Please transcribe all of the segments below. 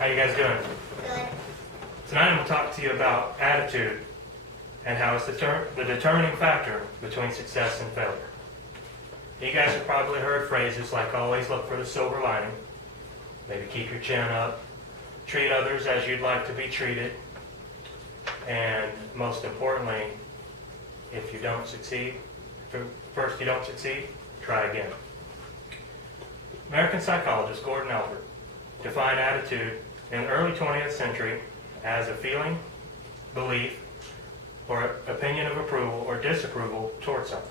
How you guys doing? Good. Tonight I'm going to talk to you about attitude and how it's the determining factor between success and failure. You guys have probably heard phrases like always look for the silver lining, maybe keep your chin up, treat others as you'd like to be treated, and most importantly, if you don't succeed, try again. American psychologist Gordon Albert defined attitude in the early 20th century as a feeling, belief, or opinion of approval or disapproval towards something.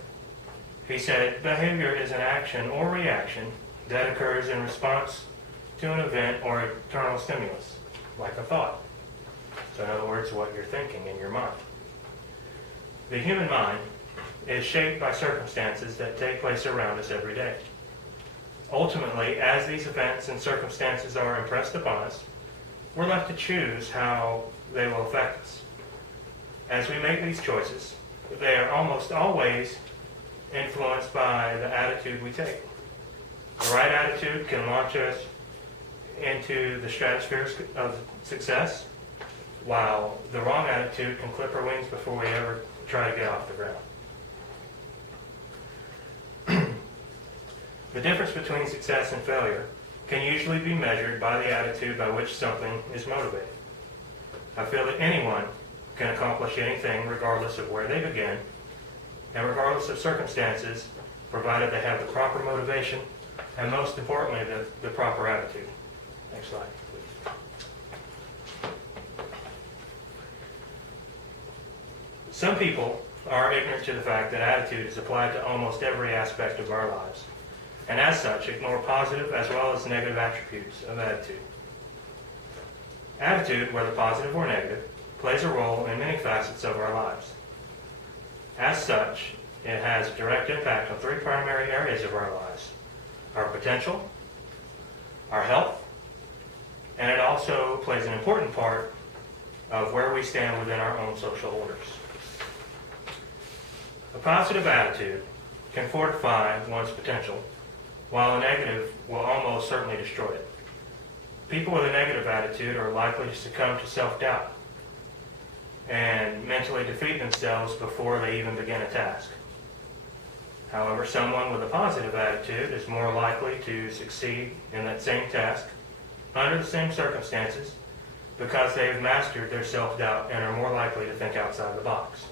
He said, behavior is an action or reaction that occurs in response to an event or external stimulus, like a thought. So in other words, what you're thinking in your mind. The human mind is shaped by circumstances that take place around us every day. Ultimately, as these events and circumstances are impressed upon us, we're left to choose how they will affect us. As we make these choices, they are almost always influenced by the attitude we take. The right attitude can launch us into the stratosphere of success, while the wrong attitude can clip our wings before we ever try to get off the ground. The difference between success and failure can usually be measured by the attitude by which something is motivated. I feel that anyone can accomplish anything regardless of where they begin and regardless of circumstances, provided they have the proper motivation and, most importantly, the proper attitude. Next slide, please. Some people are ignorant to the fact that attitude is applied to almost every aspect of our lives, and as such ignore positive as well as negative attributes of attitude. Attitude, whether positive or negative, plays a role in many facets of our lives. As such, it has a direct impact on three primary areas of our lives: our potential, our health, and it also plays an important part of where we stand within our own social orders. A positive attitude can fortify one's potential, while a negative will almost certainly destroy it. People with a negative attitude are likely to succumb to self-doubt and mentally defeat themselves before they even begin a task. However, someone with a positive attitude is more likely to succeed in that same task under the same circumstances because they've mastered their self-doubt and are more likely to think outside the box.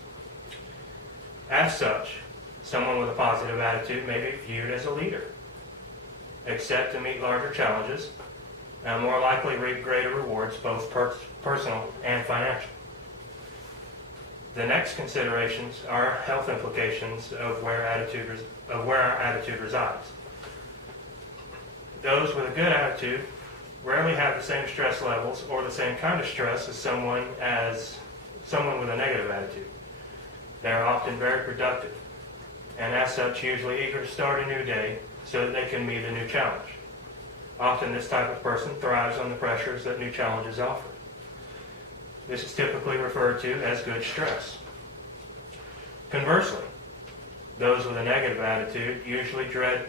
As such, someone with a positive attitude may be viewed as a leader, accept and meet larger challenges, and more likely reap greater rewards, both personal and financial. The next considerations are health implications of where our attitude resides. Those with a good attitude rarely have the same stress levels or the same kind of stress as someone with a negative attitude. They are often very productive, and as such usually eager to start a new day so that they can meet a new challenge. Often this type of person thrives on the pressures that new challenges offer. This is typically referred to as good stress. Conversely, those with a negative attitude usually dread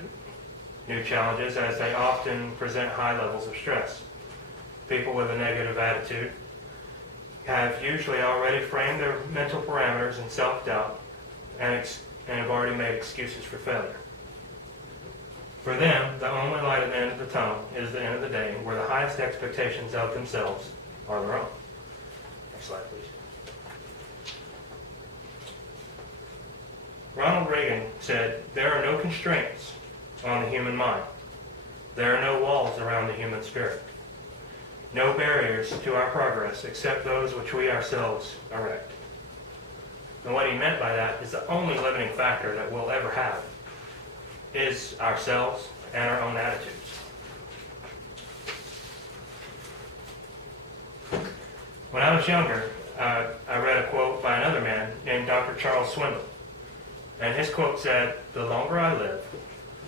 new challenges as they often present high levels of stress. People with a negative attitude have usually already framed their mental parameters in self-doubt and have already made excuses for failure. For them, the only light at the end of the tunnel is the end of the day, where the highest expectations of themselves are their own. Next slide, please. Ronald Reagan said, "There are no constraints on the human mind. There are no walls around the human spirit. No barriers to our progress except those which we ourselves erect." And what he meant by that is the only limiting factor that we'll ever have is ourselves and our own attitudes. When I was younger, I read a quote by another man named Dr. Charles Swindoll. And his quote said, "The longer I live,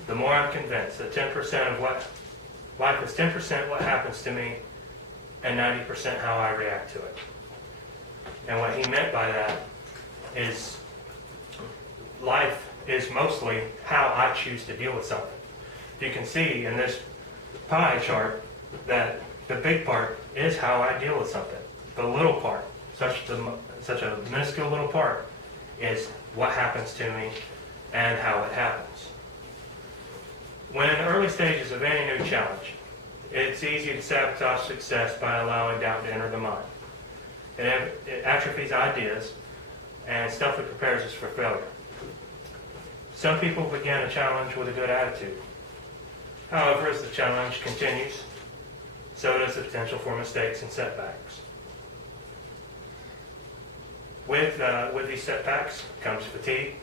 the more I'm convinced that 10% of life is 10% what happens to me and 90% how I react to it." And what he meant by that is life is mostly how I choose to deal with something. You can see in this pie chart that The big part is how I deal with something. The little part, such a minuscule little part, is what happens to me and how it happens. When in the early stages of any new challenge, it's easy to sabotage success by allowing doubt to enter the mind. It atrophies ideas and stuff that prepares us for failure. Some people begin a challenge with a good attitude. However, as the challenge continues, so does the potential for mistakes and setbacks. With these setbacks comes fatigue,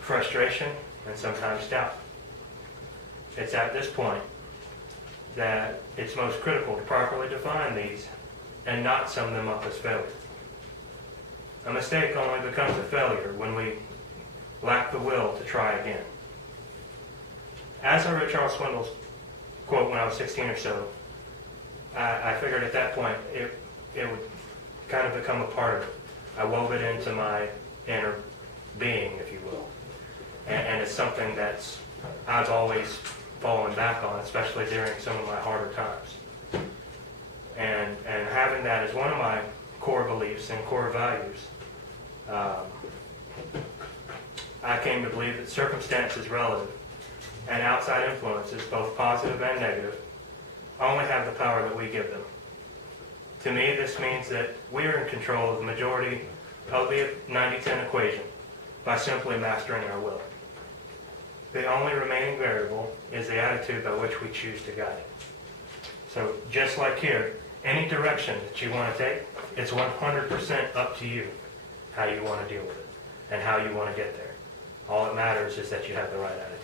frustration, and sometimes doubt. It's at this point that it's most critical to properly define these and not sum them up as failure. A mistake only becomes a failure when we lack the will to try again. As I read Charles Swindoll's quote when I was 16 or so, I figured at that point it would kind of become a part of it. I wove it into my inner being, if you will. And it's something that's I've always fallen back on, especially during some of my harder times. And having that as one of my core beliefs and core values, I came to believe that circumstance is relative, and outside influences, both positive and negative, only have the power that we give them. To me, this means that we are in control of the majority of the 90-10 equation by simply mastering our will. The only remaining variable is the attitude by which we choose to guide it. So just like here, any direction that you want to take, it's 100% up to you how you want to deal with it and how you want to get there. All that matters is that you have the right attitude.